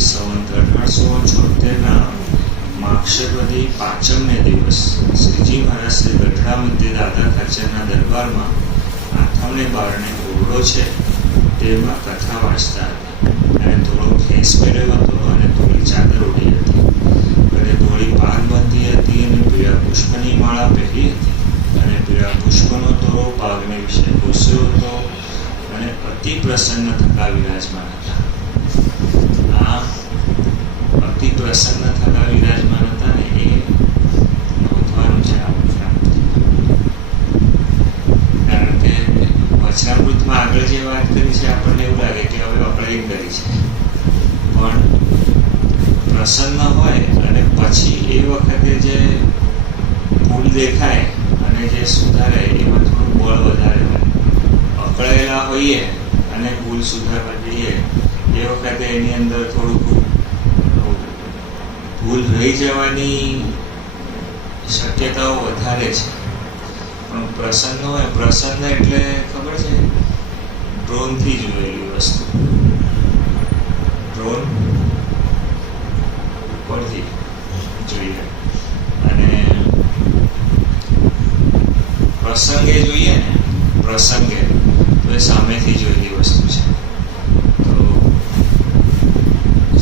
સંવંત 1876ના માક્ષરવદી પાંચમને દિવસ શ્રીજી મહારાજ શ્રી ગઢડા મધ્ય દાદા ખાચરના દરબારમાં આથમને બારણે ઓરડો છે તેમાં કથા વાંચતા હતા અને થોડો ખેસ પહેર્યો હતો અને થોડી ચાદર ઓઢી હતી અને થોડી પાગ બાંધી હતી અને પીળા પુષ્પની માળા પહેરી હતી અને પીળા પુષ્પનો તોરો પાગને વિશે ઘૂસ્યો હતો અને અતિ પ્રસન્ન થતા વિરાજમાન હતા. આ અતિ પ્રસન્ન થતા વિરાજમાન હતા ને એ નોંધવાનું છે કારણ કે વચનામૃતમાં આગળ જે વાત કરી છે આપણને એવું લાગે કે હવે અપરાધી કરી છે, પણ પ્રસન્ન હોય અને પછી એ વખતે જે ભૂલ દેખાય અને જે સુધારે એમાં થોડું બળ વધારે હોય. અકળાયેલા હોઈએ અને ભૂલ સુધારવા જઈએ એ વખતે એની અંદર થોડુંક ભૂલ રહી જવાની શક્યતાઓ વધારે છે. પણ પ્રસન્ન હોય, પ્રસન્ન એટલે ખબર છે ડ્રોનથી જોયેલી વસ્તુ, ડ્રોન ઉપરથી જોઈએ અને પ્રસંગે જોઈએ ને, પ્રસંગે તો એ સામેથી જોયેલી વસ્તુ છે. તો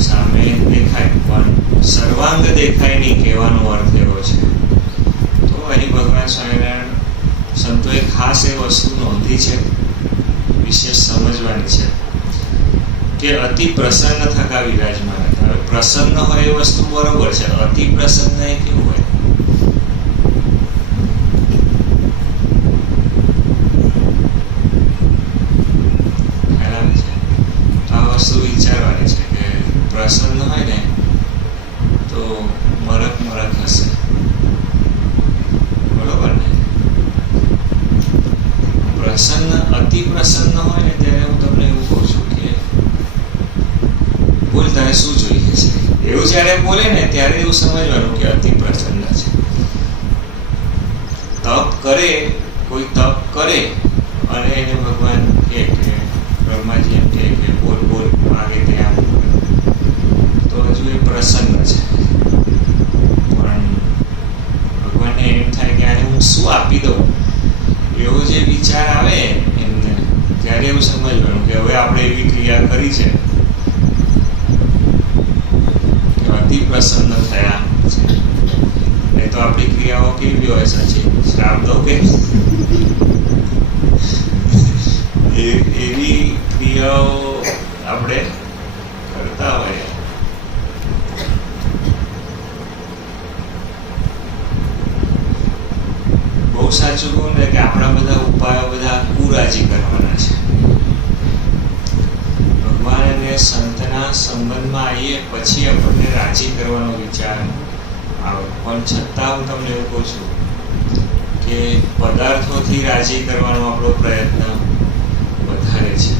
સામે દેખાય પણ સર્વાંગ દેખાય નહીં કહેવાનો અર્થ એવો છે. તો અહીં ભગવાન સ્વામિનારાયણ સંતોએ ખાસ એ વસ્તુ નોંધી છે, વિશેષ સમજવાની છે કે અતિ પ્રસન્ન થતા વિરાજમાન હતા. હવે પ્રસન્ન હોય એ વસ્તુ બરોબર છે, અતિ પ્રસન્ન એ કેવું હોય? વસ્તુ વિચારવાની છે કે પ્રસન્ન હોય ને તો મરક મરક હશે, બરોબર ને? પ્રસન્ન, અતિ પ્રસન્ન હોય ને ત્યારે હું તમને એવું કહું છું કે બોલ તારે શું જોઈએ છે, એવું જ્યારે બોલે ને ત્યારે એવું સમજવાનું કે અતિ પ્રસન્ન છે. તપ કરે, કોઈ તપ કરે અને એને ભગવાન કહે કે બ્રહ્માજી એમ કહે કે બોલ બોલ માગે તે આમ, તો હજુ એ પ્રસન્ન છે. પણ ભગવાનને એમ થાય કે આને હું શું આપી દઉં, એવો જે વિચાર આવે એમને ત્યારે એવું સમજવાનું કે હવે આપણે એવી ક્રિયા કરી છે કે અતિ પ્રસન્ન થયા છે. નહીં તો આપણી ક્રિયાઓ કેવી હોય સાચી, શ્રાપ દો કે એવી ક્રિયાઓ આપણે કરતા હોય. બહુ સાચું કહું ને કે આપણા બધા ઉપાયો બધા કુરાજી કરવાના છે. ભગવાન અને સંતના સંબંધમાં આવીએ પછી આપણને રાજી કરવાનો વિચાર આવે. પણ છતાં હું તમને એવું કહું છું કે પદાર્થોથી રાજી કરવાનો આપણો પ્રયત્ન વધારે છે,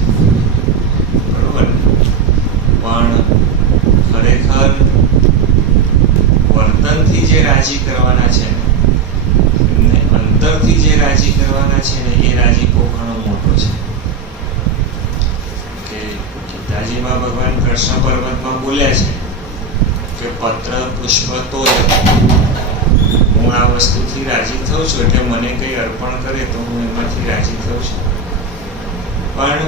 બરોબર ને? પણ ખરેખર વર્તનથી જે રાજી કરવાના છે ને, અંતરથી જે રાજી કરવાના છે ને, એ રાજીપો ઘણો મોટો છે. કે ગીતાજીમાં ભગવાન કૃષ્ણ પર્વતમાં બોલ્યા છે કે પત્ર પુષ્પ તો હું આ વસ્તુથી રાજી થઉં છું, એટલે મને કંઈ અર્પણ કરે તો હું એમાંથી રાજી થઉં છું. પણ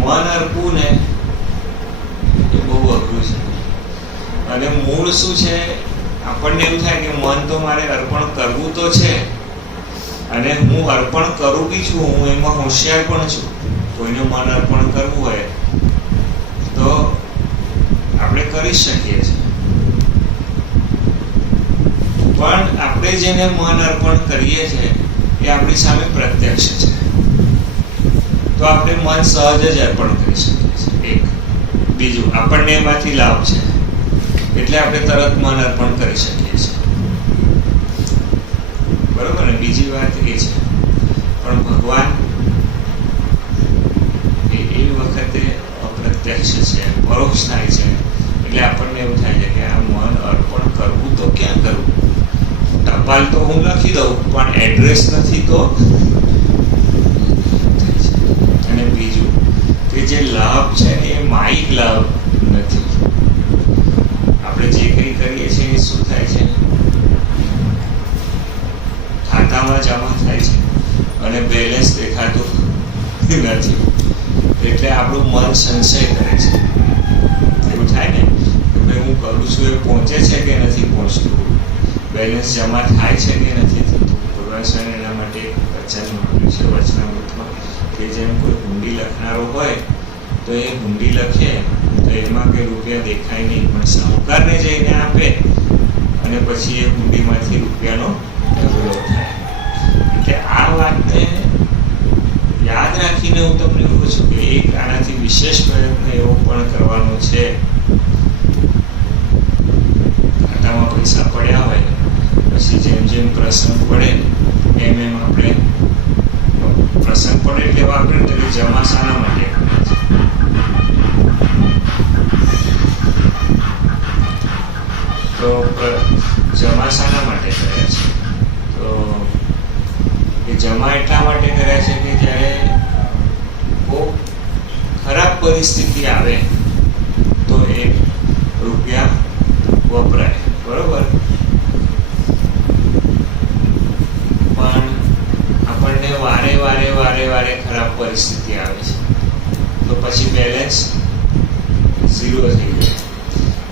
મન અર્પવું ને એ બહુ અઘરું છે. અને મૂળ શું છે, આપણને એવું થાય કે મન તો મારે અર્પણ કરવું તો છે અને હું અર્પણ કરું બી છું, હું એમાં હોશિયાર પણ છું. કોઈને મન અર્પણ કરવું હોય તો આપણે કરી શકીએ છીએ, પણ આપણે જેને મન અર્પણ કરીએ છીએ એ આપણી સામે પ્રત્યક્ષ છે, તો આપણે મન સહજ જ અર્પણ કરી શકીએ છીએ. એક બીજું, આપણને એમાંથી લાભ છે એટલે આપણે તરત મન અર્પણ કરી શકીએ છીએ, બરોબર ને? બીજી વાત એ છે પણ ભગવાન એ વખતે અપ્રત્યક્ષ છે, પરોક્ષ થાય છે, એટલે આપણને એવું થાય છે કે આ મન અર્પણ કરવું તો ક્યાં કરવું? ટપાલ તો હું લખી દઉં પણ એડ્રેસ નથી તો. અને બીજું કે જે એટલે આપણું મન સંશય કરે છે. એવું થાય ને કે ભાઈ હું કરું છું એ પહોંચે છે કે નથી પહોંચતું, બેલેન્સ જમા થાય છે કે નથી થતું. ભગવાન સ્વામી એના માટે એક વચન આપ્યું છે વચનામૃતમાં કે જેમ કોઈ હુંડી લખનારો હોય તો એ હુંડી લખે તો એમાં કંઈ રૂપિયા દેખાય નહીં, પણ સાહુકારને જઈને આપે અને પછી એ હુંડીમાંથી રૂપિયાનો ઢગલો થાય. એટલે આ વાતને યાદ રાખીને હું તમને કહું છું કે એક આનાથી વિશેષ પ્રયત્ન એવો પણ કરવાનો છે. ખાતામાં પૈસા પડ્યા હોય પછી જેમ જેમ પ્રસંગ પડે એમ એમ આપણે પ્રસંગ પડે એટલે વાપરે તો જમા શાના માટે કરે છે? તો જમા શાના માટે કર્યા છે? તો એ જમા એટલા માટે કર્યા છે કે જ્યારે બહુ ખરાબ પરિસ્થિતિ આવે તો એ રૂપિયા વપરાય, બરોબર? પણ આપણને વારે વારે વારે વારે ખરાબ પરિસ્થિતિ આવે છે તો પછી બેલેન્સ ઝીરો થઈ જાય.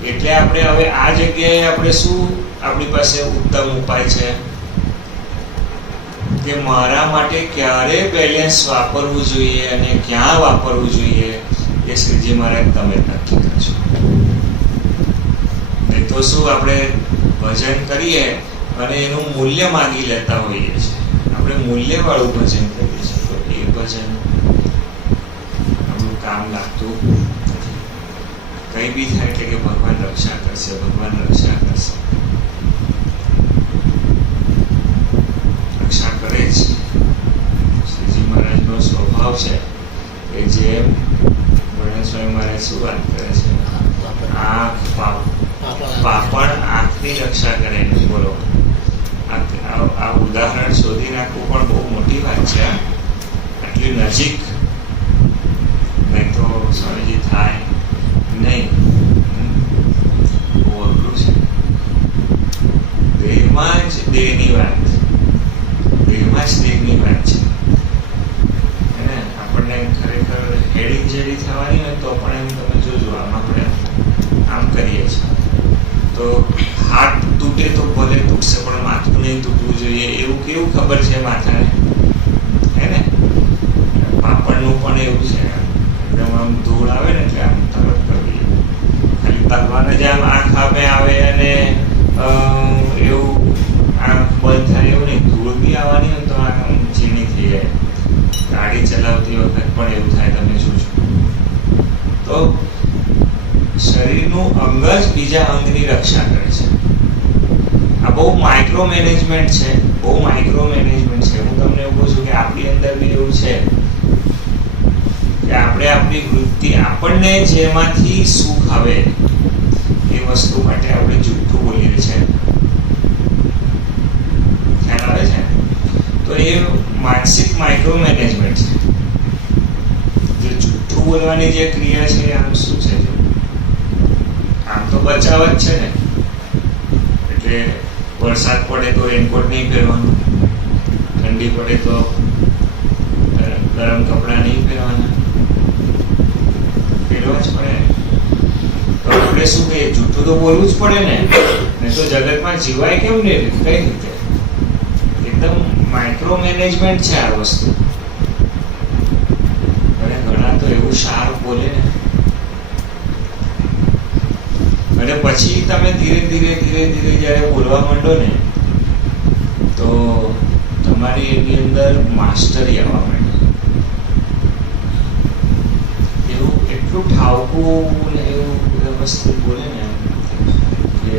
એટલે આપણે હવે આ જગ્યાએ આપણે શું આપણી પાસે ઉત્તમ ઉપાય છે કે મારા માટે ક્યારે બેલેન્સ વાપરવું જોઈએ અને ક્યાં વાપરવું જોઈએ એ શ્રીજી મહારાજ તમે નક્કી કરજો. નહીં તો શું આપણે ભજન કરીએ અને એનું મૂલ્ય માગી લેતા હોઈએ છીએ. આપણે મૂલ્યવાળું ભજન કરીએ છીએ તો એ ભજન આપણું કામ લાગતું નથી. કંઈ બી થાય એટલે કે ભગવાન રક્ષા કરશે, ભગવાન રક્ષા કરશે. રક્ષા કરે જ. શ્રીજી મહારાજનો સ્વભાવ છે કે જેમ વર્ણન સ્વામી મહારાજ શું વાત કરે છે, પાપણ આંખની રક્ષા કરે. બોલો, આ ઉદાહરણ શોધી નાખવું પણ બહુ મોટી વાત છે. આટલી નજીક નહીં તો સ્વામીજી થાય નહીં, બહુ અઘરું છે. દેહમાં જ દેહની વાત, દેહમાં જ દેહની વાત છે. આપણને ખરેખર હેડી જેડી થવાની હોય તો પણ એમ તમે જોજો, આમ આપણે આમ કરીએ છીએ તો હાથ તૂટે તો ભલે તૂટશે પણ માથું નહીં તૂટવું જોઈએ. એવું કેવું ખબર છે માથાને, હે ને? પાપડનું પણ એવું છે. એકદમ આમ ધૂળ આવે ને એટલે આમ તરત કરવી, ખાલી તરવાને જ આમ આંખ સામે આવે અને એવું આંખ બંધ થાય એવું નહીં. ધૂળ બી આવવાની હોય તો આંખ આમ ચીણી થઈ જાય. ગાડી ચલાવતી વખત પણ એવું થાય, તમે જોજો. તો શરીરનું અંગ જ બીજા અંગની રક્ષા કરે છે. આ બહુ માઇક્રો મેનેજમેન્ટ છે, બહુ માઇક્રો મેનેજમેન્ટ છે. હું તમને એવું કહું છું કે આપણી અંદર બી એવું છે કે આપણે આપણી વૃત્તિ, આપણને જેમાંથી સુખ આવે એ વસ્તુ માટે આપણે જૂઠું બોલીએ છીએ. ખ્યાલ આવે છે? તો એ માનસિક માઇક્રો મેનેજમેન્ટ છે. જે જૂઠું બોલવાની જે ક્રિયા છે આમ શું છે? આમ તો બચાવ જ છે ને. એટલે વરસાદ પડે તો રેનકોટ નહીં પહેરવાનું, ઠંડી પડે તો ગરમ કપડાં નહીં પહેરવાના, પહેરવા જ પડે. તો આપણે શું કહીએ? જૂઠું તો બોલવું જ પડે ને, નહીં તો જગતમાં જીવાય કેમ ને? કઈ રીતે? એકદમ માઇક્રો મેનેજમેન્ટ છે આ વસ્તુ. અને ઘણા તો એવું સારું બોલે ને, અને પછી તમે ધીરે ધીરે ધીરે ધીરે જ્યારે બોલવા માંડો ને તો તમારી એની અંદર માસ્ટરી આવવા માંડે. એવું એટલું ઠાવકું ને એવું વ્યવસ્થિત બોલે ને કે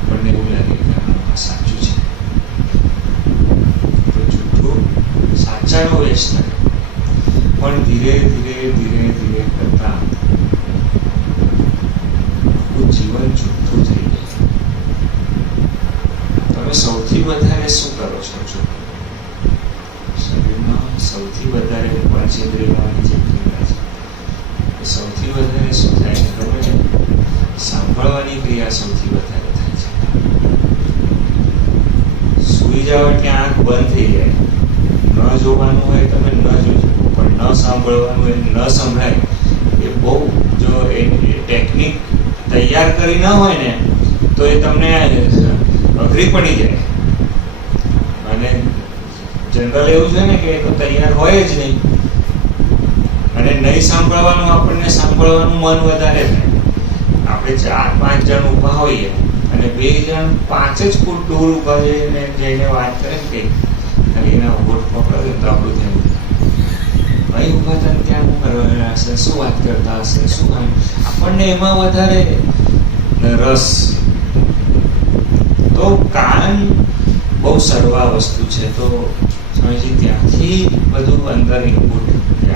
આપણને એવું લાગે કે આ સાચું છે. તો જૂઠું સાચાનો વેશ થાય, પણ ધીરે ધીરે ધીરે ધીરે કરતા જીવન જૂઠું થઈ જાય. તમે સૌથી વધારે શું કરો છો? શરીરમાં સૌથી વધારે પંચેન્દ્રિયોની જે ક્રિયા છે સૌથી વધારે શું થાય છે ખબર છે? સાંભળવાની ક્રિયા સૌથી વધારે થાય છે. સૂઈ જાવ એટલે આંખ બંધ થઈ જાય, ન જોવાનું હોય તમે ન જોજો, પણ ન સાંભળવાનું હોય ન સંભળાય. એ બહુ જો એ ટેકનિક તૈયાર કરી ન હોય ને તો એ તમને અઘરી પડી જાય. અને જનરલ એવું છે ને કે એ તો તૈયાર હોય જ નહીં. અને નહીં સાંભળવાનું, આપણને સાંભળવાનું મન વધારે થાય. આપણે 4-5 જણ ઊભા હોઈએ અને 2 જણ 5 જ ફૂટ દૂર ઊભા જઈને વાત કરે કે ખાલી એના હોઠ પકડે તો આપણું ધ્યાન અહીં ઊભા હતા ત્યાં શું કરવાના હશે, શું વાત કરતા હશે, શું આપણને એમાં વધારે રસ. તો કાન બહુ સરવા વસ્તુ છે. તો સ્વામીજી ત્યાંથી બધું અંદર ઇનપુટ,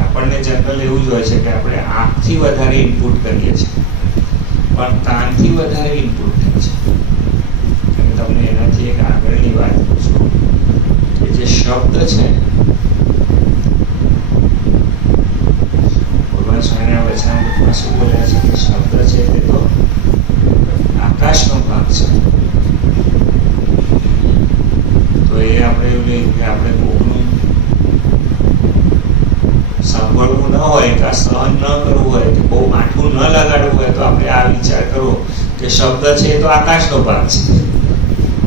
આપણને જનરલ એવું જ હોય છે કે આપણે આંખથી વધારે ઇનપુટ કરીએ છીએ, પણ કાનથી વધારે ઇનપુટ થાય છે. અને તમને એનાથી એક આગળની વાત પૂછું કે જે શબ્દ છે, ભગવાન સ્વામિનારાયણ વચનામૃતમાં શું બોલ્યા છે કે શબ્દ છે તે તો આકાશનો ભાગ છે. તો એ આપણે એવું નહીં કે આપણે કોકનું સાંભળવું ન હોય કે સહન ન કરવું હોય કે બહુ માઠું ન લગાડવું હોય તો આપણે આ વિચાર કરવો કે શબ્દ છે એ તો આકાશનો ભાગ છે.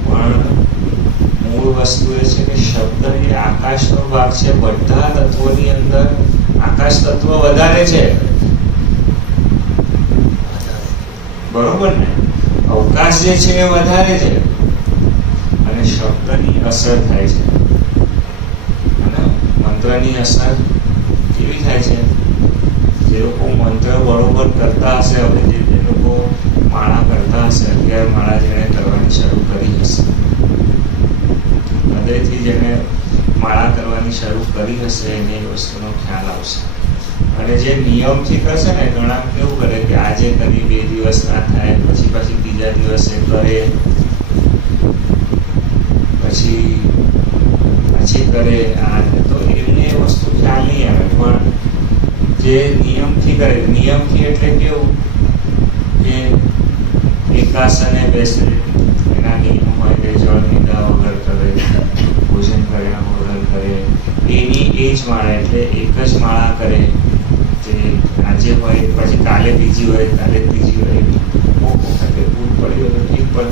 પણ મૂળ વસ્તુ એ છે કે શબ્દ એ આકાશનો ભાગ છે. બધા તત્વોની અંદર આકાશ તત્વ વધારે છે, બરોબર ને? અવકાશ જે છે એ વધારે છે અને શબ્દની અસર થાય છે. અને મંત્રની અસર કેવી થાય છે? જે લોકો મંત્ર બરોબર કરતા હશે, હવે જે લોકો માળા કરતા હશે, 11 માળા જેણે કરવાની શરૂ કરી હશે, હૃદયથી જેને માળા કરવાની શરૂ કરી હશે એને એ વસ્તુનો ખ્યાલ આવશે. અને જે નિયમથી કરશે ને, ઘણા કેવું કરે કે આજે કરી 2 દિવસ ના થાય, પછી ત્રીજા દિવસે કરે, પછી કરે. તો એમને એ વસ્તુ ખ્યાલ નહીં આવે. પણ જે નિયમથી કરે, નિયમથી એટલે કેવું કે એકાસને બેસે, એના નિયમ હોય કે જળ પીધા વગર કરે, ભોજન કર્યા વગર કરે, એની એ જ માળા, એટલે એક જ માળા કરે. જે આજે હોય પછી કાલે બીજી હોય, કાલે ત્રીજી હોય, ભૂલ પડી હોય તો ઠીક, પણ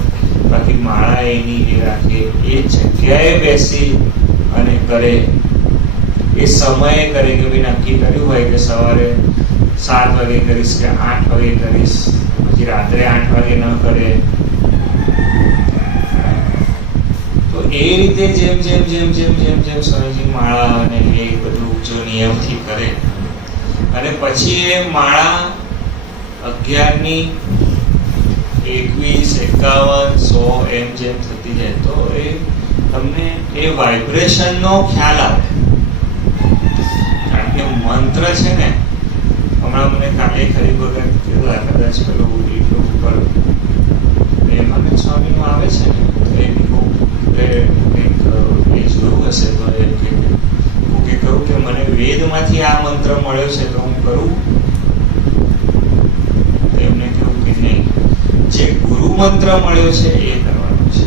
બાકી માળા એની એ રાખે, એ જગ્યાએ બેસી અને કરે, એ સમયે કરે કે ભાઈ નક્કી કર્યું હોય કે સવારે 7 વાગે કરીશ કે 8 વાગે કરીશ, પછી રાત્રે 8 વાગે ન કરે. તો એ રીતે જેમ સ્વામીજી માળા અને એ બધું જો નિયમથી કરે અને પછી એ માળા 11ની 21, 51, 100 એમ જેમ થતી જાય તો એ તમને એ વાઇબ્રેશનનો ખ્યાલ આવે. કારણ કે મંત્ર છે ને, હમણાં મને કાલે ખરી વખત કદાચ પેલું યુટ્યુબ ઉપર એમાં સ્વામીનું આવે છે ને, તો એ કંઈક એ જોયું હશે તો એ કે કહું કે મને વેદમાંથી આ મંત્ર મળ્યો છે તો હું કરું. તો એમને કહ્યું કે નહીં, જે ગુરુ મંત્ર મળ્યો છે એ કરવાનો છે.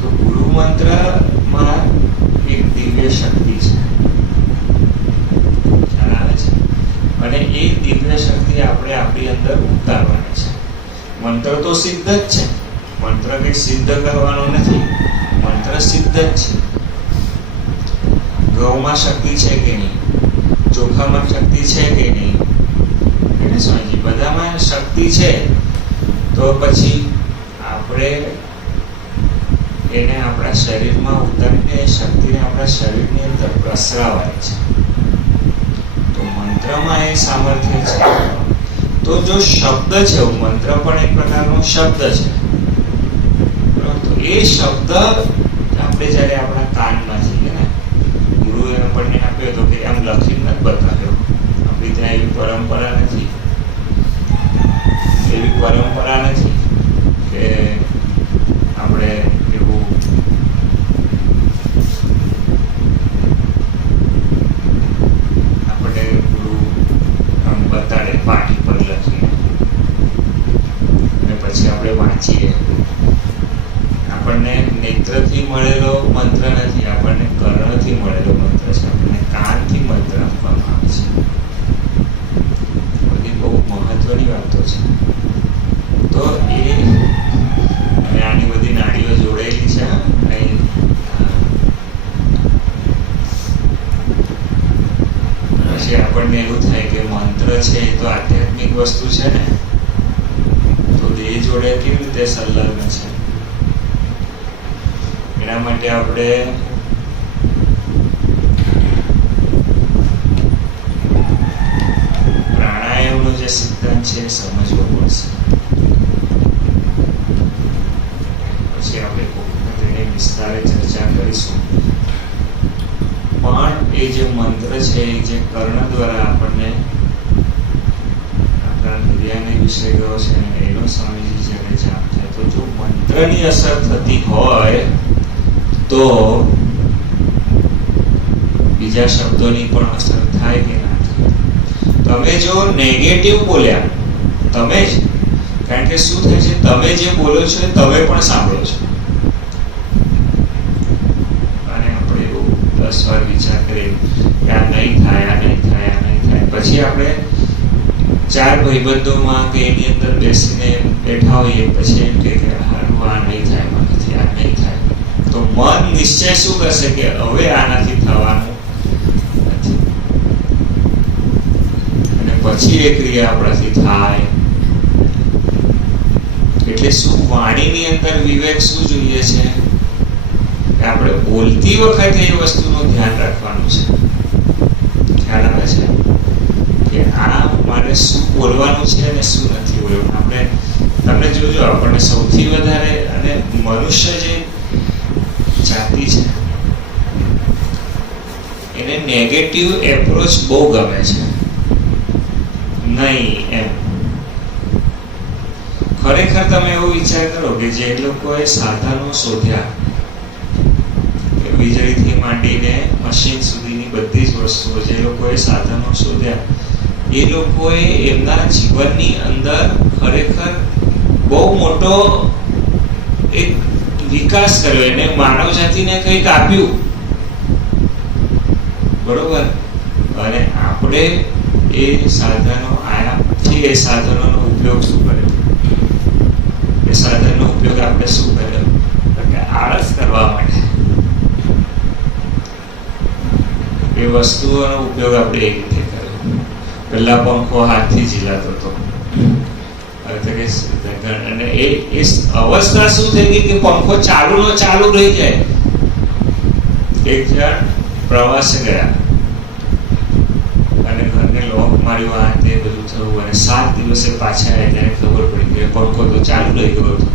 તો ગુરુ મંત્રમાં એક દિવ્ય શક્તિ છે, ખ્યાલ આવે છે? અને એ દિવ્ય શક્તિ આપણે આપણી અંદર ઉતારવાની છે. મંત્ર તો સિદ્ધ જ છે, મંત્ર કંઈ સિદ્ધ કરવાનો નથી, મંત્ર સિદ્ધ જ છે. ઘઉંમાં શક્તિ છે કે નહીં, ચોખામાં શક્તિ છે કે નહીં, એને સ્વામીજી બધામાં શક્તિ છે. તો પછી આપણે એને આપણા શરીરમાં ઉતારીને એ શક્તિને આપણા શરીરની અંદર પ્રસરાવવાની છે. તો મંત્રમાં એ સામર્થ્ય છે. તો જો શબ્દ છે, મંત્ર પણ એક પ્રકારનો શબ્દ છે, તો એ શબ્દ આપણે જ્યારે આપણા કાનમાં જઈએ ને, ગુરુએ આપણને આપ્યો તો કે આમ લખીને નથી બતાવ્યો. આપણી ત્યાં એવી પરંપરા નથી કે આપણે એવું આપણે ગુરુ આમ બતાડે પાટી પર લખીને અને પછી આપણે વાંચીએ. આપણને નેત્રથી મળેલો મંત્ર છે એ તો આધ્યાત્મિક વસ્તુ છે ને, તો દેહ જોડે કેવી રીતે સંલગ્ન છે? એના માટે આપણે પ્રાણાયામનો જે સિદ્ધાંત છે એ સમજવો પડશે. પછી આપણે કોઈક વખત એની વિસ્તારે ચર્ચા કરીશું. પણ એ જે મંત્ર છે એ જે કર્ણ દ્વારા આપણને આપણા હૃદયને વિષય ગયો છે એનો સ્વામીજી જેને જાપ થાય, તો જો મંત્રની અસર થતી હોય તો બીજા શબ્દોની પણ અસર થાય કે ના થાય? તમે જો નેગેટિવ બોલ્યા, તમે જ, કારણ કે શું થાય છે, તમે જે બોલો છો એ તમે પણ સાંભળો છો. અને આપણે એવું 10 વાર વિચાર કરીએ કે આ નહીં થાય, આ નહીં થાય, આ નહીં થાય, પછી આપણે 4 ભાઈબંધોમાં કે એની અંદર બેસીને બેઠા હોઈએ, પછી એમ કે હારું આ નહીં થાય મારાથી, આ નહીં થાય, તો મન નિશ્ચય શું કરશે કે હવે આનાથી થવાનું નથી, અને પછી એ ક્રિયા આપણાથી થાય. એટલે શું વાણીની અંદર વિવેક શું જોઈએ છે કે આપણે બોલતી વખતે એ વસ્તુનું ધ્યાન રાખવાનું છે. ખ્યાલ આવે છે કે આ મારે શું બોલવાનું છે અને શું નથી બોલવાનું. આપણે તમને જોજો, આપણને સૌથી વધારે અને મનુષ્ય જે જાતિ છે એને નેગેટિવ એપ્રોચ બહુ ગમે છે. નહીં એમ ખરેખર તમે એવો વિચાર કરો કે જે લોકોએ સાધનો શોધ્યા, વીજળીથી માંડીને મશીન સુધીની બધી જ વસ્તુઓ, જે લોકોએ સાધનો શોધ્યા, એ લોકોએ એમના જીવનની અંદર ખરેખર બહુ મોટો એક વિકાસ કર્યો, એને માનવ જાતિને કંઈક આપ્યું, બરોબર. અને આપણે એ સાધનો આયા પછી એ સાધનોનો ઉપયોગ શું કર્યો? એ સાધનનો ઉપયોગ આપણે શું કર્યો? કે આળસ કરવા માટે એ વસ્તુઓનો ઉપયોગ આપણે એ રીતે કર્યો. પહેલા પંખો હાથથી ઝીલાતો હતો, અને એ અવસ્થા શું થઈ ગઈ કે પંખો ચાલુ રહી જાય. એક જણ પ્રવાસે ગયા અને ઘરને લોક માર્યો, આ તે બધું થયું, અને 7 દિવસે પાછા આવ્યા ત્યારે ખબર પડી કે પંખો તો ચાલુ રહી ગયો હતો.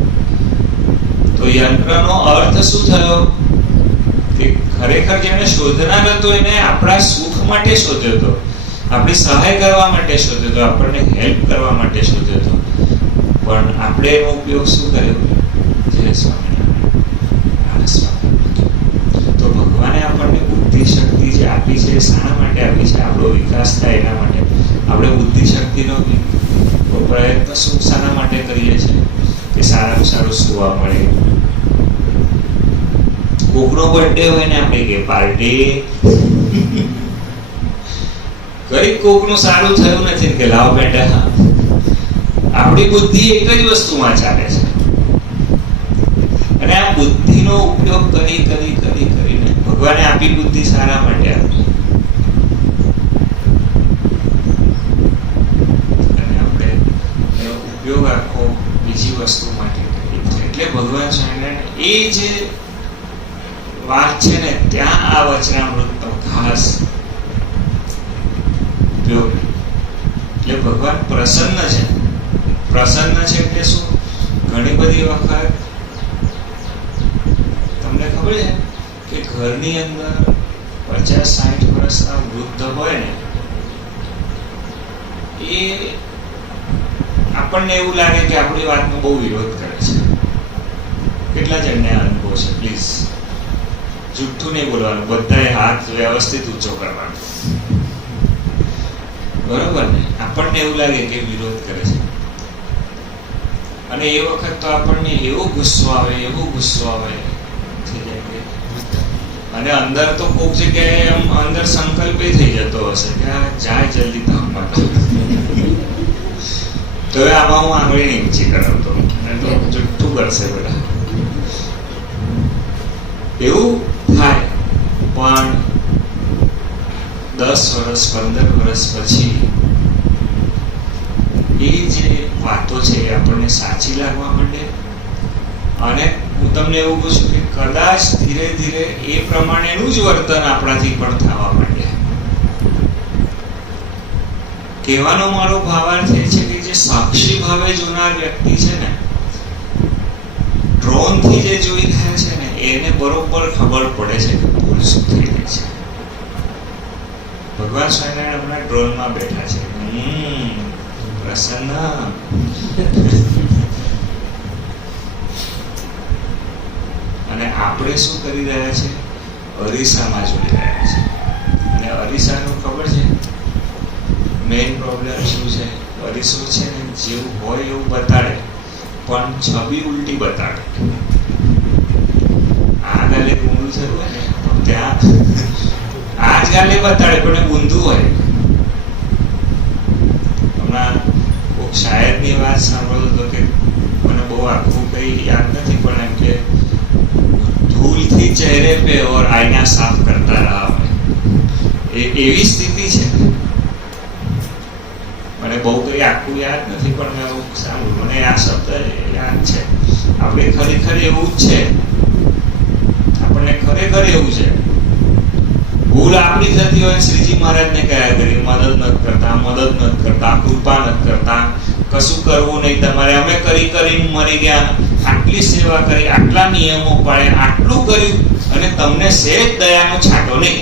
તો યંત્રનો અર્થ શું થયો કે ખરેખર જેને શોધનાર હતો એને આપણા સુખ માટે શોધ્યો હતો, આપણી સહાય કરવા માટે શોધ્યો હતો, આપણને હેલ્પ કરવા માટે શોધ્યો હતો. પણ આપણે એનો ઉપયોગ શું કર્યો? જય સ્વામિનારાયણ. તો ભગવાને આપણને બુદ્ધિ શક્તિ જે આપી છે, શાના માટે આપી છે? આપણો વિકાસ થાય એના માટે. આપણે બુદ્ધિ શક્તિનો પ્રયત્ન શું શાના માટે કરીએ છીએ? કે સારામાં સારું સુવા મળે. કોકનો બર્થડે હોય ને આપણે કે પાર્ટી કઈ, કોકનું સારું થયું નથી કે લાવ બેટા. આપણી બુદ્ધિ એક જ વસ્તુમાં ચાલે છે, અને આ બુદ્ધિનો ઉપયોગ કરીને ભગવાને આપી બુદ્ધિ સારા માટે આપી, અને આપણે એનો ઉપયોગ આખો બીજી વસ્તુ માટે કરીએ છીએ. એટલે ભગવાન સ્વામિનારાયણ એ જે વાત છે ને, ત્યાં આ વચનામૃતનો ખાસ ઉપયોગ. એટલે ભગવાન પ્રસન્ન છે. પ્રસન્ન છે એટલે શું? ઘણી બધી વખત તમને ખબર છે કે ઘરની અંદર 50-60 વર્ષના વૃદ્ધ હોય ને, એ આપણને એવું લાગે કે આપણી વાતનો બહુ વિરોધ કરે છે. કેટલા જણને અનુભવ છે? પ્લીઝ જુઠ્ઠું નહીં બોલવાનું, બધાએ હાથ વ્યવસ્થિત ઊંચો કરવાનો, બરોબર ને? આપણને એવું લાગે કે વિરોધ કરે છે, અને એ વખત તો આપણને એવો ગુસ્સો આવે અને અંદર તો કોઈક જગ્યાએ આમ અંદર સંકલ્પ થઈ જતો હશે કે આ જાય જલ્દી ધામમાં. તો આમાં હું આંગળી નહીં ઊંચી કરાવતો, તો જુઠ્ઠું કરશે બધા, એવું થાય. પણ 10 વર્ષ 15 વર્ષ પછી એ જે વાતો છે એ આપણને સાચી લાગવા માંડે. અને હું તમને એવું પૂછું કે કદાચ ધીરે ધીરે એ પ્રમાણેનું જ વર્તન આપણાથી પણ થવા માંડે. કહેવાનો મારો ભાવાર્થ એ છે કે જે સાક્ષી ભાવે જોનાર વ્યક્તિ છે ને, ડ્રોનથી જે જોઈ રહ્યા છે ને, એને બરોબર ખબર પડે છે કે ભૂલ શું થઈ રહી છે. ભગવાન સ્વામિનારાયણ હમણાં ડ્રોનમાં બેઠા છે. પ્રસન્ન. અને આપણે શું કરી રહ્યા છે? અરીસામાં જોઈ રહ્યા છે. અને અરીસાનું ખબર છે મેઇન પ્રોબ્લેમ શું છે? અરીસો છે ને જેવું હોય એવું બતાડે, પણ છબી ઉલટી બતાડે. આ ગાલે ઊંધું થયું હોય ને તો ત્યાં આ જ ગાલે બતાડે પણ ઊંધું હોય. હમણાં કોઈક શાયરની વાત સાંભળતો હતો કે મને બહુ આખું કઈ યાદ નથી, પણ એમ કે धूल थी चेहरे पे और आईना साफ करता रहा. એવી સ્થિતિ છે. મને બહુ કઈ આખું યાદ નથી, પણ મેં સાંભળ્યું, મને આ શબ્દ યાદ છે. આપણે ખરેખર એવું જ છે. આપણને ખરેખર એવું છે. ભૂલ આપણી થતી હોય, શ્રીજી મહારાજને કયા કરી મદદ નથી કરતા, કૃપા નથી કરતા, કશું કરવું નહીં તમારે, અમે કરી કરીને મરી ગયા, આટલી સેવા કરી, આટલા નિયમો પાડ્યા, આટલું કર્યું, અને તમને સહેજ દયાનો છાંટો નહીં.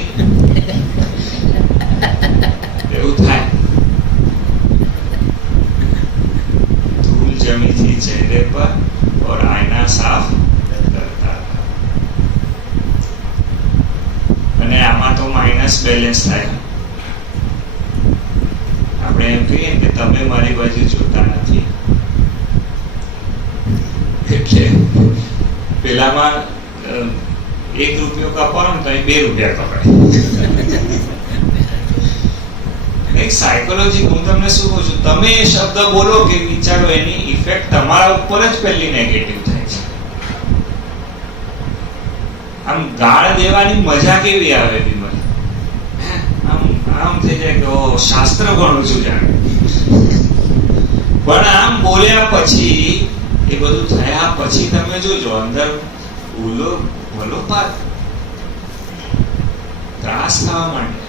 એવું થાય. ધૂલ જમી थी चेहरे पर और आईना साफ करता. અને આમાં તો માઇનસ બેલેન્સ થાય. આપણે એમ કહીએ કે તમે મારી બાજુ જોતા નથી, એટલે પેલામાં 1 રૂપિયો કપાવો ને તો 2 રૂપિયા કપાય. એક સાયકોલોજી, હું તમને શું કહું છું, તમે એ શબ્દ બોલો કે વિચારો, એની ઇફેક્ટ તમારા ઉપર જ પહેલી નેગેટિવ થાય છે. આમ ગાળ દેવાની મજા કેવી આવે બીમારી, આમ થઈ જાય કે ઓ શાસ્ત્ર ભણું છું જાણે. પણ આમ બોલ્યા પછી, એ બધું થયા પછી તમે જોજો અંદર ભલો પાર ત્રાસ થવા માંડે.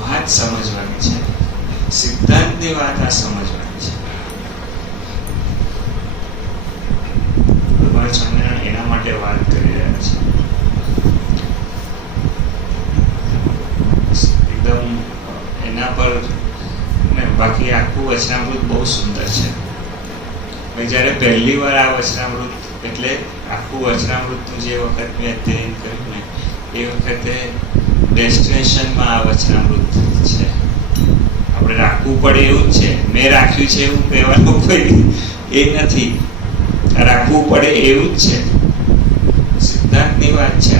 વાત સમજવાની છે, સિદ્ધાંતની વાત આ સમજવાની છે. ભગવાન સ્વામિનારાયણ એના માટે વાત કરી રહ્યા છે. એકદમ એના પર ને બાકી આખું વચનામૃત બહુ સુંદર છે. જ્યારે પહેલી વાર આ વચનામૃત, એટલે આખું વચનામૃતનું જે વખત મેં અધ્યયન કર્યું ને, એ વખતે ડેસ્ટિનેશનમાં આ વચનામૃત છે. આપણે રાખવું પડે એવું જ છે. મેં રાખ્યું છે એવું કહેવાનું કોઈ એ નથી. રાખવું પડે એવું જ છે. સિદ્ધાંતની વાત છે.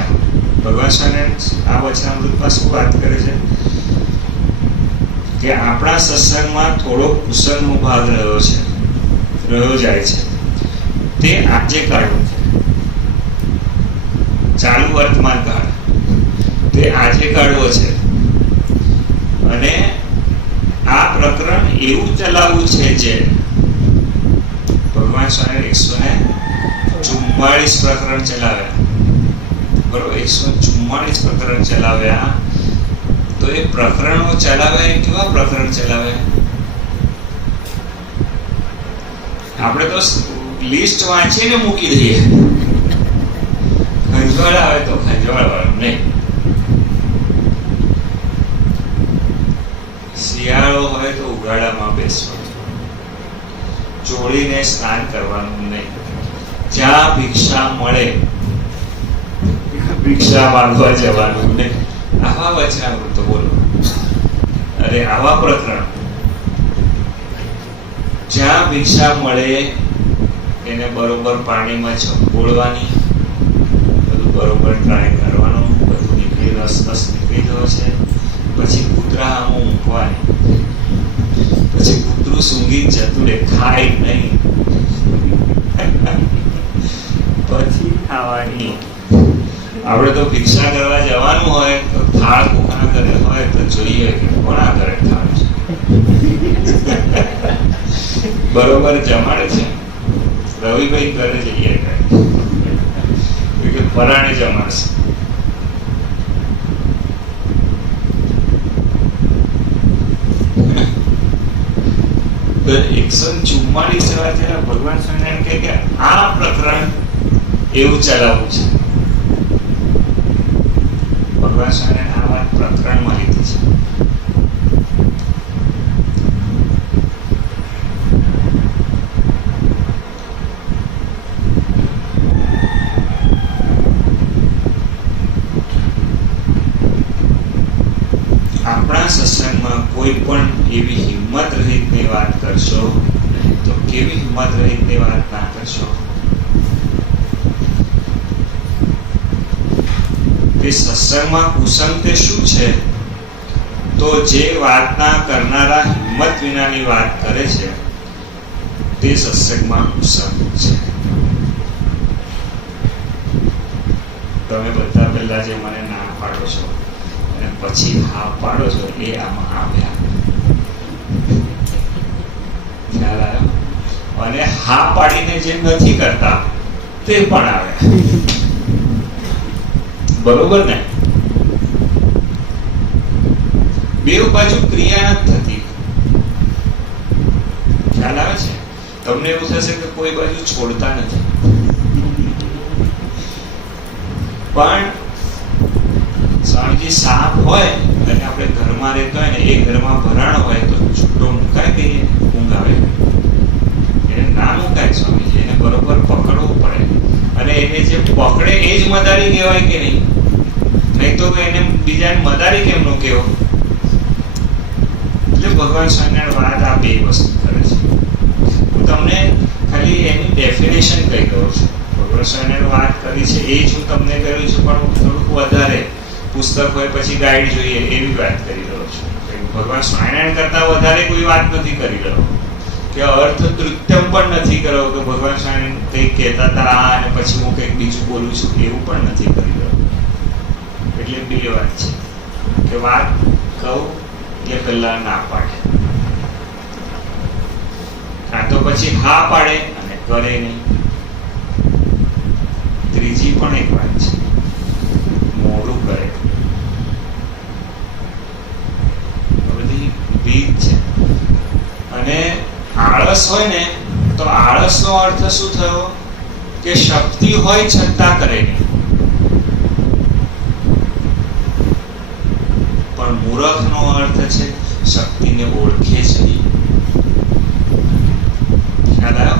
ભગવાન સ્વામિનારાયણ આ વચનામૃતમાં શું વાત કરે છે કે આપણા સત્સંગમાં થોડો કુશળનો ભાગ રહ્યો જાય છે. તે આજે કાઢવું, ચાલુ વર્તમાન કાળ, તે આજે કાઢવો છે. અને આ પ્રકરણ એવું ચલાવવું છે જે ભગવાન સ્વામિનારાયણ 144 પ્રકરણ ચલાવ્યા, બરોબર, 144 પ્રકરણ ચલાવ્યા. તો એ પ્રકરણો ચલાવ્યા, એ કેવા પ્રકરણ ચલાવ્યા? આપણે તો લિસ્ટ વાંચીને મૂકી દઈએ. ખંજવાળ આવે તો ખંજવાળવાનું નહીં, શિયાળો હોય તો ઉગાડામાં બેસવાનું, ચોળીને સ્નાન કરવાનું નહીં, જ્યાં ભિક્ષા મળે ભિક્ષા માંગવા જવાનું નહીં. આવા વચનામૃતો બોલો. અરે આવા પ્રકરણ, જ્યાં ભિક્ષા મળે એને બરોબર પાણીમાં છોડવાની, બધું બરોબર ટ્રાય કરવાનું, બધું નીકળી રસ નીકળી ગયો છે. પછી કૂતરા આમાં મૂકવાની, પછી કૂતરું સૂંઘી જતું રહે, ખાય નહીં, પછી ખાવાની. આપણે તો ભિક્ષા કરવા જવાનું હોય તો થાળ કોકના ઘરે હોય તો જોઈએ કે કોના ઘરે થાળ છે. બરોબર જમાડે છે. રવિભાઈ ઘરે જઈએ કે પરાણે જમાડશે. તો 144 વાર થયેલા ભગવાન સ્વામિનારાયણ કહે કે આ પ્રકરણ એવું ચલાવવું છે. ભગવાન સ્વામિનારાયણ આ વાત પ્રકરણમાં લીધી છે. આપણા સત્સંગમાં કોઈ પણ એવી હિંમત રહિતની વાત કરશો તો કેવી હિંમત રહિતની વાત ના કરશો કે સત્સંગમાં કુસંગ તે શું છે? તો જે વાતના કરનારા હિંમત વિનાની વાત કરે છે તે સત્સંગમાં કુસંગ છે. તમે બધા પહેલા જે મને ના પાડો છો અને પછી હા પાડો છો એ આમાં આવ્યા. ખ્યાલ આવ્યો? અને હા પાડીને જે નથી કરતા તે પણ આવ્યા. બરોબર ને? બેવ બાજુ ક્રિયા નથી થતી. ખ્યાલ આવે છે? તમને એવું થશે કે કોઈ બાજુ છોડતા નથી, પણ સ્વામીજી સાપ હોય અને આપણે ઘરમાં રહેતો હોય ને એ ઘરમાં ભરાણ હોય તો છૂટો મુકાય કે ઊંઘ આવે? એને ના મુકાય સ્વામીજી, એને બરોબર પકડવું પડે. અને એને જે પકડે એ જ મદારી કહેવાય કે નહીં? નહીં તો એને બીજાને મદારી કેમ નો કહેવો? એટલે ભગવાન સ્વામિનારાયણ વાત આ બે વસ્તુ કરે છે. હું તમને ખાલી એની ડેફિનેશન કહી દઉં છું. ભગવાન સ્વામિનારાયણ વાત કરી છે એ જ હું તમને કહ્યું છું, પણ હું થોડુંક વધારે પુસ્તક હોય પછી ગાઈડ જોઈએ એવી વાત કરી રહ્યો છું. ભગવાન સ્વામિનારાયણ કરતા વધારે કોઈ વાત નથી કરી રહ્યો કે અર્થ તૃત્યમ પણ નથી કર્યો કે ભગવાન સ્વામિનારાયણ કંઈક કહેતા હતા અને પછી હું કંઈક બીજું બોલું છું એવું પણ નથી કરી રહ્યો. એટલે બે વાત છે કે વાત કહું એટલે પહેલા ના પાડે, કાં તો પછી હા પાડે અને કરે નહીં. ત્રીજી પણ એક વાત છે, મોડું કરે. બધી રીત છે. અને આળસ હોય ને તો આળસનો અર્થ શું થયો કે શક્તિ હોય છતાં કરે નહીં. પણ મૂર્ખનો અર્થ છે શક્તિને ઓળખે છે. ખ્યાલ આવ્યો?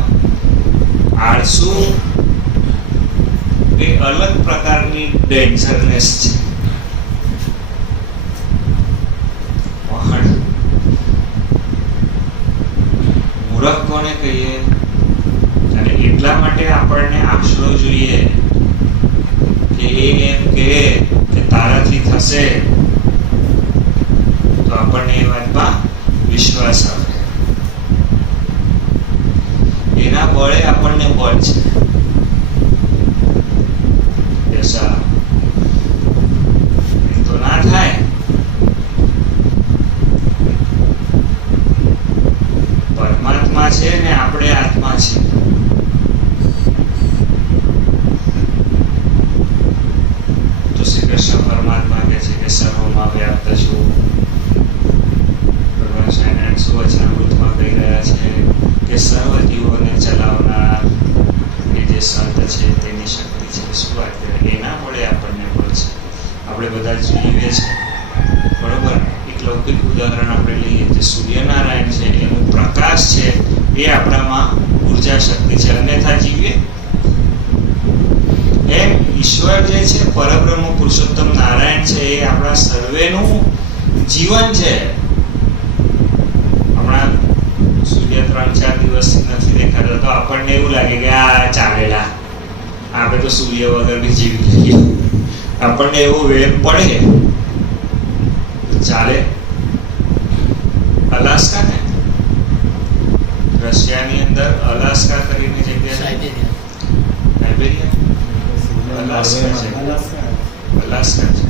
આળસુ એ અલગ પ્રકારની ડેન્જરનેસ છે. મૂર્ખ કોને કહીએ? અને એટલા માટે આપણને આશરો જોઈએ કે એ એમ કહે કે તારાથી થશે તો આપણને એ વાતમાં વિશ્વાસ આવે. એના બળે આપણને બળ છે. તો ના થાય. પરમાત્મા છે ને આપણે આત્મા છે. તો શ્રી કૃષ્ણ પરમાત્મા કહે છે કે સર્વમાં વ્યાપ્ત છું. ભગવાન સ્વામિનારાયણ સુવચનામૃતમાં કહી રહ્યા છે કે સર્વ જીવોને ચલાવનાર એ જે સંત છે તેની શક્તિ છે. શું વાત કરે? એના વડે આપણને બળ છે. આપણે બધા જીવીએ છીએ, બરોબર? એક લૌકિક ઉદાહરણ આપણે લઈએ, જે સૂર્યનારાયણ છે એનો પ્રકાશ છે એ આપણામાં ઉર્જા શક્તિ છે, અન્યથા જીવીએ. એમ ઈશ્વર જે છે પરબ્રહ્મ પુરુષોત્તમ નારાયણ છે એ આપણા સર્વેનું જીવન છે. હમણાં સૂર્ય 3-4 દિવસથી નથી દેખાતો તો આપણને એવું લાગે કે આ ચાલેલા, આપણે તો સૂર્ય વગર બી જીવી લઈએ. આપણને એવો વેર પડે ચાલે. અલાસ્કા ને રશિયાની અંદર અલાસ્કા કરીને જગ્યા સાઇબેરિયા, અલાસ્કા છે. અલાસ્કા છે.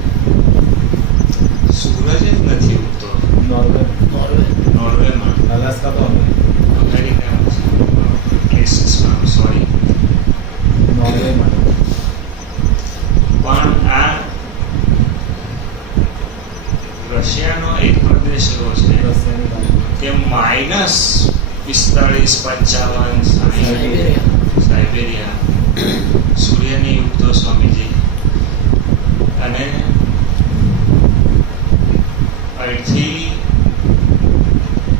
સૂરજ જ નથી ઉગતો. નોર્વેમાં, અલાસ્કા તો અમેરિકામાં કેસીસમાં, સોરી, નોર્વેમાં. પણ આ રશિયાનો એક પ્રદેશ એવો છે કે -45-55 સાયબેરિયા સૂર્યની યુક્તો સ્વામીજી. અને અહીંથી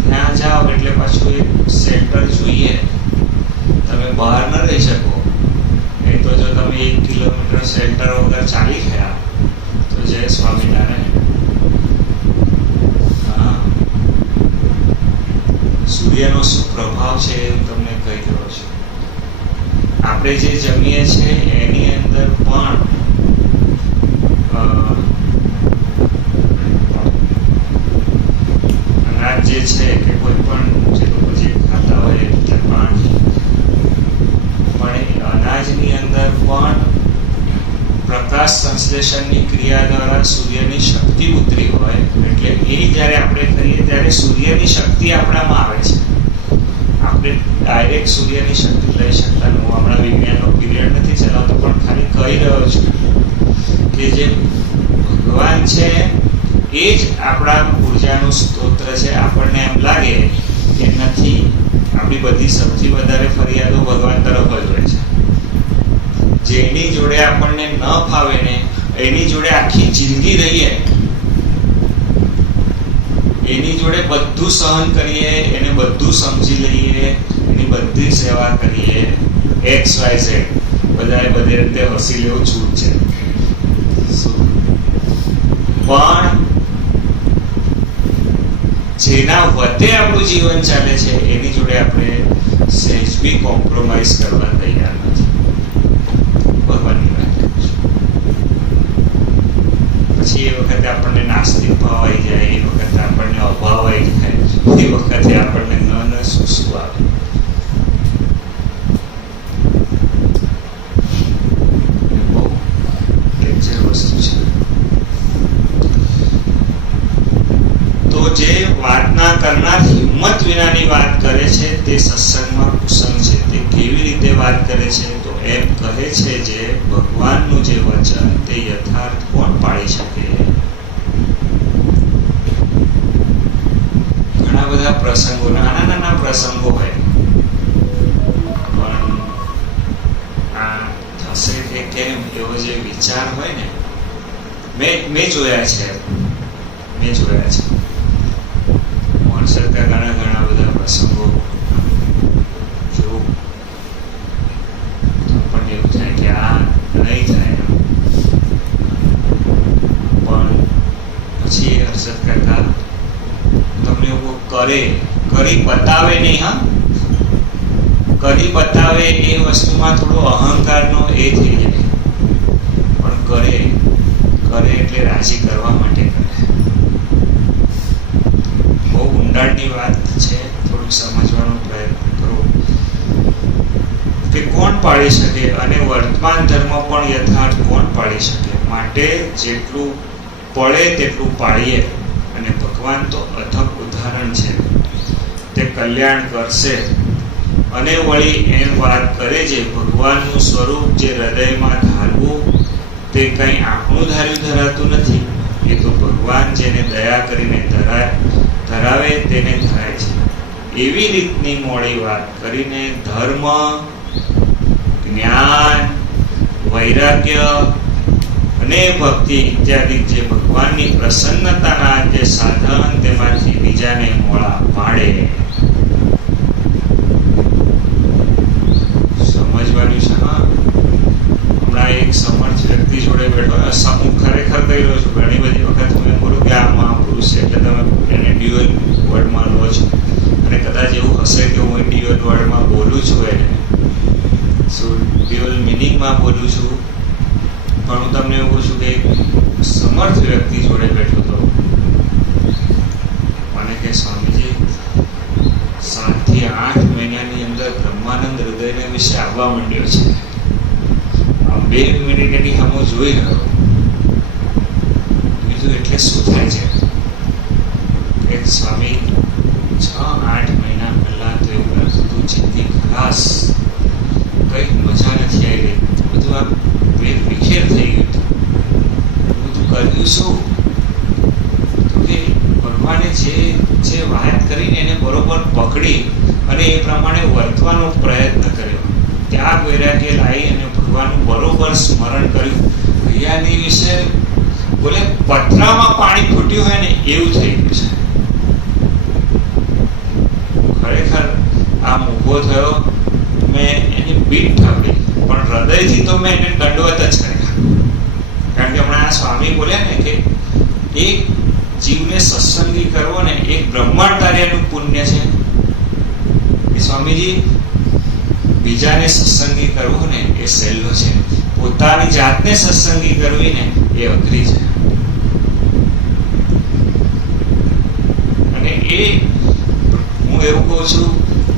ત્યાં જાઓ એટલે પાછું એક શેલ્ટર જોઈએ. તમે બહાર ન રહી શકો. નહીં તો જો તમે 1 કિલોમીટર શેલ્ટર વગર ચાલી ગયા તો જય સ્વામિનારાયણ. સૂર્યનો શું પ્રભાવ છે એ હું તમને કહી દઉં છું. આપણે જે જમીએ છીએ એની અંદર પણ અનાજ જે છે કે કોઈ પણ જે લોકો જે ખાતા હોય એટલે પાણી, પણ અનાજની અંદર પણ પ્રકાશ સંશ્લેષણની ક્રિયા દ્વારા સૂર્યની શક્તિ ઉતરી હોય. એટલે એ જ્યારે આપણે કરીએ ત્યારે સૂર્યની શક્તિ આપણામાં આવે છે. આપણે ડાયરેક્ટ સૂર્યની શક્તિ લઈ શકતા નથી. હું હમણાં વિજ્ઞાનનો પીરિયડ નથી ચલાવતો, પણ ખાલી કહી રહ્યો છું કે જે ભગવાન છે એ જ આપણા ઉર્જાનું સ્ત્રોત છે. આપણને એમ લાગે કે નથી, આપણી બધી સૌથી વધારે ફરિયાદો ભગવાન તરફ જ હોય છે. જેની જોડે આપણને ન ફાવે ને એની જોડે આખી જિંદગી રહીએ, એની જોડે બધું સહન કરીએ, એને બધું સમજી લઈએ, એની બધી સેવા કરીએ, XYZ બધાએ બધે રીતે હસી લેવું છૂટ છે. પણ જેના વતે આપણું જીવન ચાલે છે એની જોડે આપણે સહેજ બી કોમ્પ્રોમાઇઝ કરવા તૈયાર નથી. ભગવાનની વાત કરું છું. પછી એ વખતે આપણને નાસ્તિક ભાવ આવી જાય, એ વખતે આપણને અભાવ આવી જાય, એ વખતે આપણને ન શું આવે. બહુ ડેન્જર વસ્તુ છે. તો જે વાતના કરનાર હિંમત વિનાની વાત કરે છે તે સત્સંગમાં કુસંગ છે. તે કેવી રીતે વાત કરે છે? તો એમ કહે છે જે ભગવાનનું જે વચન તે યથાર્થ કોણ પાળી શકે? ઘણા બધા પ્રસંગો, નાના નાના પ્રસંગો હોય, પણ આ થશે કે કેમ એવો જે વિચાર હોય ને, મેં જોયા છે. સરકાર ઘણા બધા પ્રસંગો જો આપણને એવું થાય કે આ નહીં થાય, પણ પછી હર્ષદ કાકા તમને એવું કરી બતાવે નહીં. હા, કરી બતાવે એ વસ્તુમાં થોડો અહંકારનો એ થઈ જાય, પણ કરે એટલે રાજી કરવા માટે કરે. બહુ ઊંડાણની વાત છે, થોડુંક સમજવાનો પ્રયત્ન કરો કે કોણ પાળી શકે અને વર્તમાન ધર્મ પણ યથાર્થ કોણ પાળી શકે. માટે જેટલું પડે તેટલું પાળીએ. અને ભગવાન તો અથક ઉદાહરણ છે, તે કલ્યાણ કરશે. અને વળી એમ વાત કરે છે ભગવાનનું સ્વરૂપ જે હૃદયમાં ધારવું તે કંઈ આપણું ધાર્યું ધરાતું નથી. એ તો ભગવાન જેને દયા કરીને ધરાવે તેને ધરાય છે. એવી રીતની મોડી વાત કરીને ધર્મ, જ્ઞાન, વૈરાગ્ય અને ભક્તિ ઇત્યાદિ જે ભગવાનની પ્રસન્નતાના જે સાધન તેમાંથી બીજાને મોળા પાડે. સમજવાનું છે. હા, હમણાં એક સમર્થ વ્યક્તિ જોડે બેઠો, હું ખરેખર કહી રહ્યો છું, ઘણી બધી વખત હું એમ બોલું કે આ મહાપુરુષ છે એટલે તમે એને ડ્યુઅલ વર્ડમાં લો છો. અને કદાચ એવું હશે કે હું ડ્યુઅલ વર્ડમાં બોલું છું, એને ડ્યુઅલ મિનિંગમાં બોલું છું, પણ હું તમને એવું કહું છું કે સમર્થ વ્યક્તિ જોડે બેઠો હતો. મને કે સ્વામીજી 7 થી 8 મહિનાની અંદર બ્રહ્માનંદ હૃદયના વિશે આવવા માંડ્યો છે. 2 મિનિટ એની સામે જોઈ રહ્યો, કીધું એટલે શું થાય છે? એક સ્વામી 6-8 મહિના પહેલા તો એવું લાગતું હતું જિંદગી ખલાસ, કંઈક મજા નથી આવી રહી, બધું આ વિખેર થઈ ગયું હતું. બધું કર્યું શું? તો કે ભગવાને જે વાત કરીને એને બરોબર પકડી અને એ પ્રમાણે વર્તવાનો પ્રયત્ન કર્યો. ત્યાગ વૈરાગ્ય લાવી અને ભગવાનનું બરોબર સ્મરણ કર્યું. અહીંયાની વિશે બોલે પથરામાં પાણી ફૂટ્યું હોય ને એવું થઈ ગયું છે. ખરેખર આમ ઊભો થયો, મેં એની પીઠ થાપડી, પણ હૃદયથી તો મેં એને દંડવત જ કર્યા. કારણ કે હમણાં આ સ્વામી બોલ્યા ને કે એક જીવને સત્સંગી કરવો ને એક બ્રહ્માંડ તાર્યાનું પુણ્ય છે. એ સ્વામીજી બીજાને સત્સંગી કરવો ને એ સહેલો છે, પોતાની જાતને સત્સંગી કરવી ને એ અઘરી છે. અને એ હું એવું કહું છું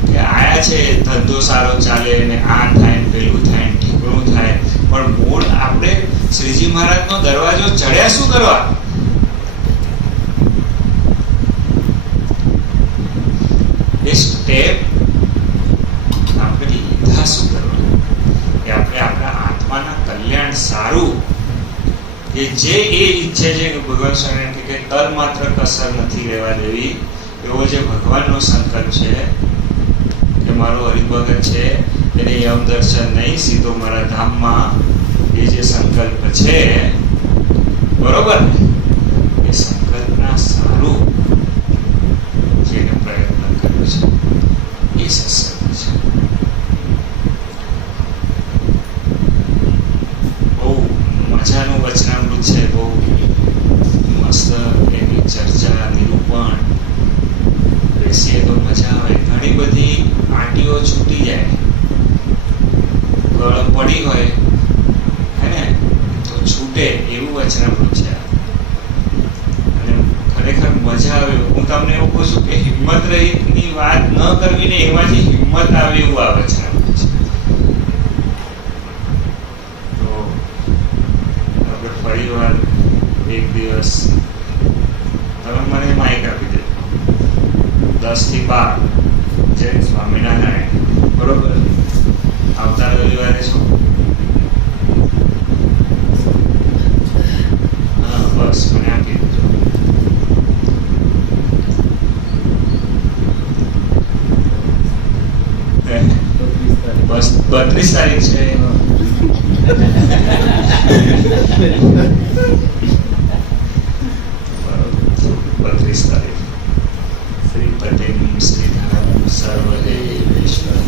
કે આયા છે ધંધો સારો ચાલે ને આ થાય ને પેલું થાય ને ઠીકણું થાય, પણ મૂળ આપણે શ્રીજી મહારાજનો દરવાજો ચડ્યા શું કરવા? એ સ્ટેપ આપણે લીધા શું કરવા? કે આપણે આપણા આત્માના કલ્યાણ સારું, કે જે એ ઈચ્છે છે કે ભગવાન સ્વામી કે તલ માત્ર કસર નથી રહેવા દેવી, એવો જે ભગવાનનો સંકલ્પ છે કે મારો હરિભગત છે એને યમ દર્શન નહીં, સીધો મારા ધામમાં, એ જે સંકલ્પ છે બરોબર ને, એ સંકલ્પના સારું જેને પ્રયત્ન કર્યો છે એ સત્સંગ છે. બહુ મજાનું વચનામૃત છે, બહુ મસ્ત એની ચર્ચા નિરૂપણ, બેસીએ તો મજા આવે. ઘણી બધી આંટીઓ છૂટી જાય, ગળ પડી હોય હે ને તો છૂટે એવું વચનામૃત છે. અને ખરેખર મજા આવે. હું તમને એવું કહું છું કે હિંમત રહિતની વાત ન કરવી ને એમાંથી હિંમત આવે એવું આ વચનામૃત છે. તો આપણે ફરી વાર એક દિવસ તમે મને માઇક આપી દે 10 થી 12 જય સ્વામિનારાયણ, બરોબર? આવતા રવિવારે છો? હા બસ મને આપી દેજો. બસ 32 તારીખ છે. 32 તારીખ શ્રી પટેલ શ્રી ધર્મ સર્વદેવેશ્વર